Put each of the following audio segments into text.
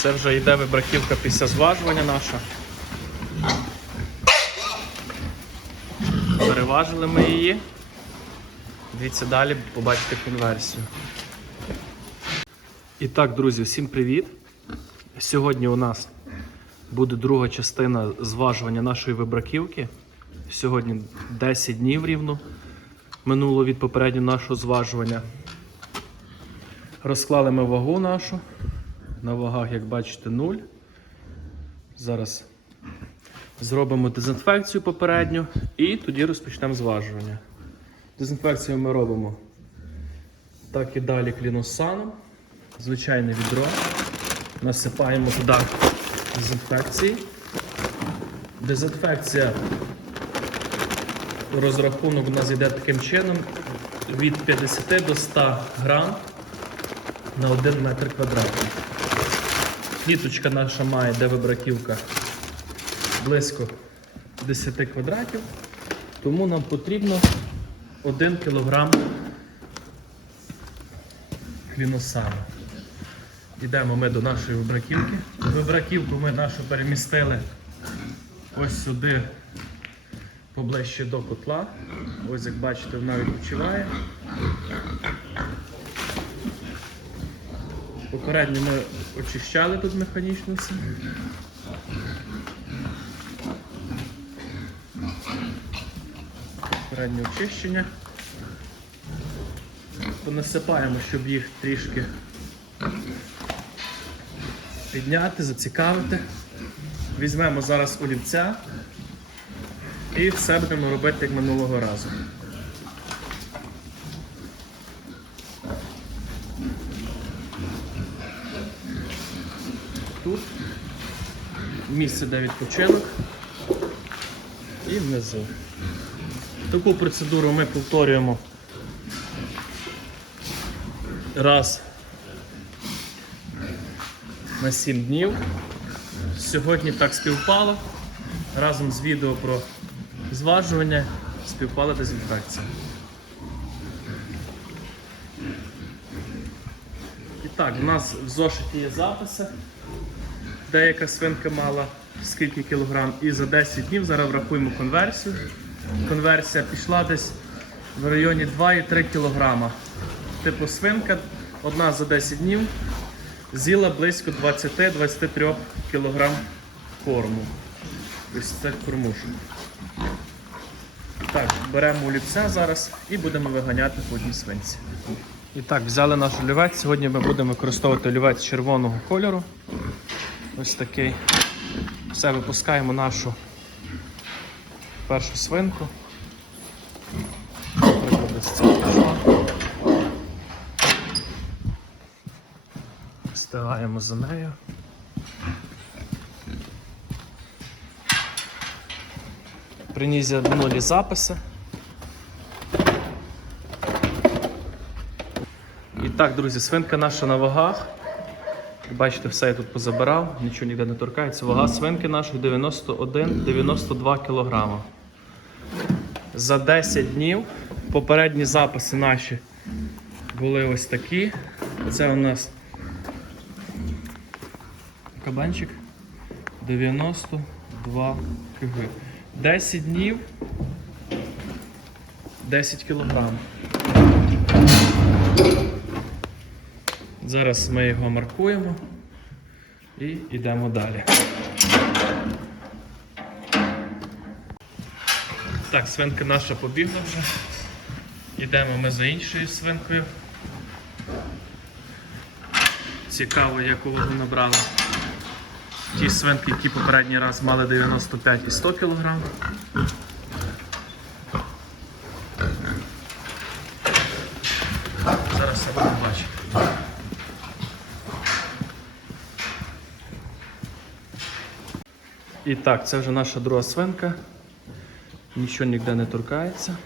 Це вже йде вибраківка після зважування наша. Переважили ми її. Дивіться далі, побачите конверсію. І так, друзі, всім привіт! Сьогодні у нас буде друга частина зважування нашої вибраківки. Сьогодні 10 днів рівно минуло від попереднього нашого зважування. Розклали ми вагу нашу. На вагах, як бачите, 0. Зараз зробимо дезінфекцію попередню і тоді розпочнемо зважування. Дезінфекцію ми робимо так і далі кліносаном. Звичайне відро. Насипаємо туди дезінфекції. Дезінфекція розрахунок у нас йде таким чином від 50 до 100 грам на 1 метр квадратний. Кліточка наша має, де вибраківка, близько 10 квадратів, тому нам потрібно 1 кг кліносану. Йдемо ми до нашої вибраківки. Вибраківку ми нашу перемістили ось сюди поближче до котла. Ось як бачите, вона відпочиває. Попередньо ми очищали тут механічно все. Попереднє очищення. Понасипаємо, щоб їх трішки підняти, зацікавити. Візьмемо зараз олівця і все будемо робити як минулого разу. Тут місце, де відпочинок і внизу. Таку процедуру ми повторюємо раз на 7 днів. Сьогодні так співпало. Разом з відео про зважування співпала дезінфекція. І так, у нас в зошиті є записи. Деяка свинка мала скільки кілограм і за 10 днів зараз врахуємо конверсію. Конверсія пішла десь в районі 2,3 кілограма. Типу свинка одна за 10 днів з'їла близько 20-23 кг корму. Ось це кормушок. Так, беремо олівця зараз і будемо виганяти по одній свинці. І так, взяли наш олівець. Сьогодні ми будемо використовувати олівець червоного кольору. Ось такий. Все, випускаємо нашу першу свинку. Встигаємо за нею. Приніс я минулі записи. І так, друзі, свинка наша на вагах. Бачите, все я тут позабирав, нічого ніде не торкається. Вага свинки нашої 91-92 кг. За 10 днів попередні записи наші були ось такі. Це у нас кабанчик 92 кг. 10 днів 10 кілограм. Зараз ми його маркуємо і йдемо далі. Так, свинка наша побігла вже. Йдемо ми за іншою свинкою. Цікаво, яку вагу набрали. Ті свинки, які попередній раз мали 95 і 100 кг. Зараз все будемо бачити. І так, це вже наша друга свинка. Нічого ніде не торкається.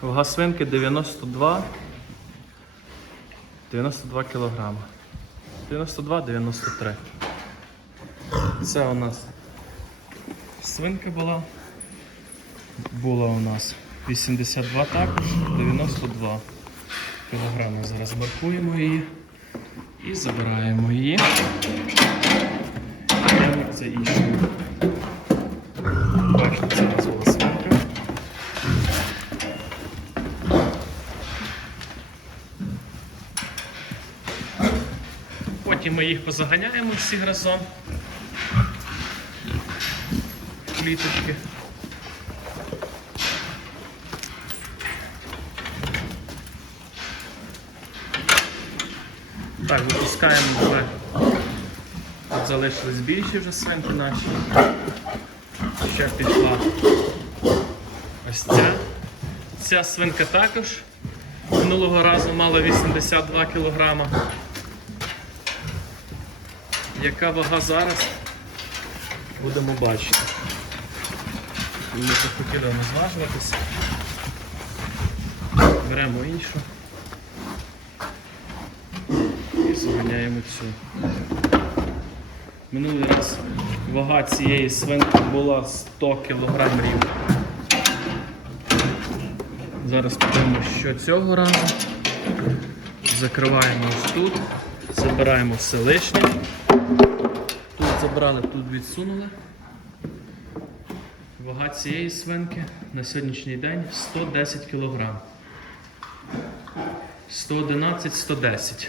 Вага свинки 92 92 кілограма. 92-93. Це у нас свинка була. Була у нас 82 також, 92 кілограми. Зараз маркуємо її і забираємо її. це інше. Бачите, це у нас була свинка. Потім ми їх позаганяємо всі разом. Кліточки. Так, випускаємо вже. Тут залишились більші вже свинки наші. Ще пішла ось ця. Ця свинка також минулого разу мала 82 кілограма. Яка вага зараз? Будемо бачити. Ми захотіли розважуватися. Беремо іншу. І заганяємо цю. Минулий раз вага цієї свинки була 100 кг рівно. Зараз подивимося, що цього разу. Закриваємо ось тут, забираємо все лишнє. Тут забрали, тут відсунули. Вага цієї свинки на сьогоднішній день 110 кг. 111-110.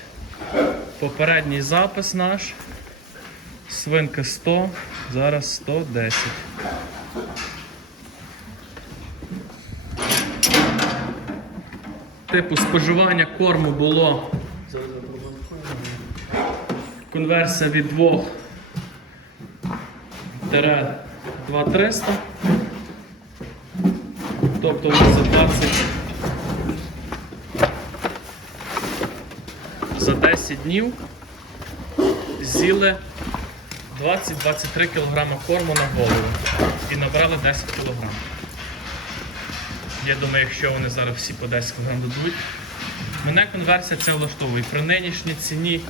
Попередній запис наш. Свинка 100, зараз 110. Типу споживання корму було. Конверсія від 2 тире 2300. Тобто ми за 20 за 10 днів з'їли 20-23 кг корму на голову і набрали 10 кг. Я думаю, якщо вони зараз всі по 10 кг дадуть, мене конверсія ця влаштовує. При нинішній ціні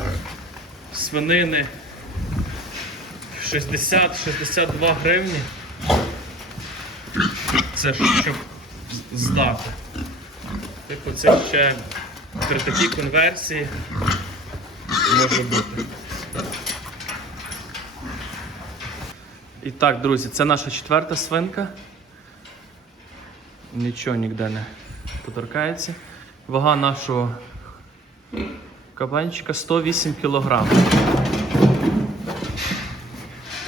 свинини 60-62 гривні. Це щоб здати. Типу це ще при такій конверсії може бути. І так, друзі, це наша четверта свинка. Нічого ніде не поторкається. Вага нашого кабанчика 108 кг.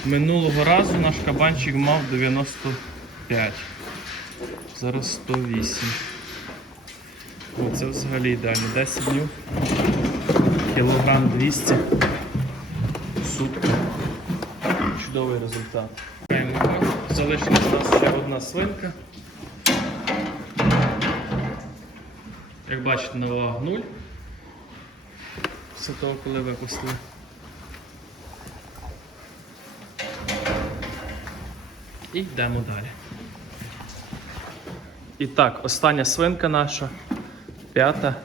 Минулого разу наш кабанчик мав 95. Зараз 108. О, це взагалі ідеально. 10 днів. Кілограм 200. Сутки. Чудовий результат. Залишилась у нас ще одна свинка. Як бачите, на вагах 0. Після того, коли випустили. І йдемо далі. І так, остання свинка наша. П'ята.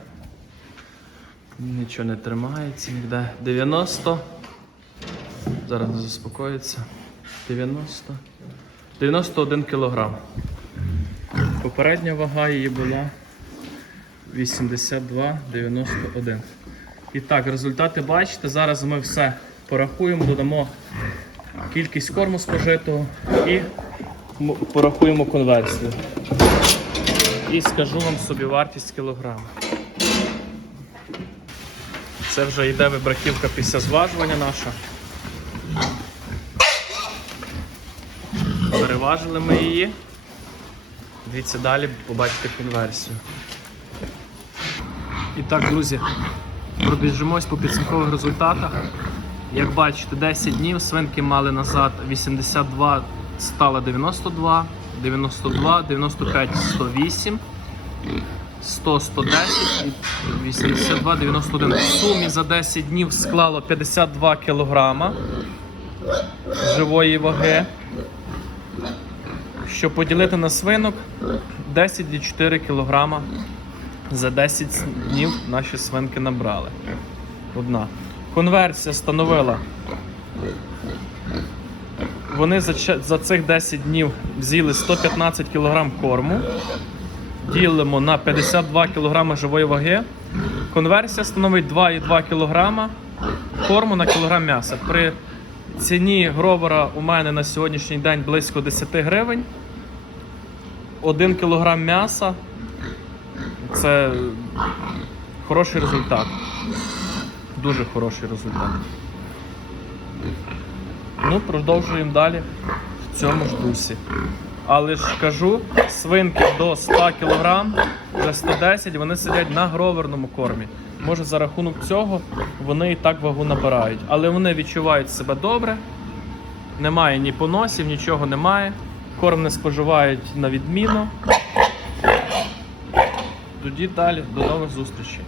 Нічого не тримається ніде. 90. Зараз не заспокоїться. 90. 91 кілограм. Попередня вага її була 82,91. І так, результати бачите. Зараз ми все порахуємо, додамо кількість корму спожитого і порахуємо конверсію. І скажу вам собі вартість кілограма. Це вже йде вибраківка після зважування наша. Переважили ми її. Дивіться далі, побачите конверсію. І так, друзі, пробіжимось по підсумкових результатах. Як бачите, 10 днів свинки мали назад 82, стало 92, 92, 95, 108, 100, 110, 82, 91. В сумі за 10 днів склало 52 кілограма живої ваги. Щоб поділити на свинок 10,4 кг за 10 днів наші свинки набрали. Одна. Конверсія становила. Вони за, за цих 10 днів з'їли 115 кг корму. Ділимо на 52 кг живої ваги. Конверсія становить 2,2 кг корму на кілограм м'яса. При ціні гробера у мене на сьогоднішній день близько 10 гривень. 1 кг м'яса це хороший результат. Дуже хороший результат. Ну, продовжуємо далі в цьому ж дусі. Але ж кажу, свинки до 100 кг, вже 110, вони сидять на гроверному кормі. Може за рахунок цього вони і так вагу набирають. Але вони відчувають себе добре, немає ні поносів, нічого немає. Корм не споживають на відміну. Тоді далі, до нових зустрічей.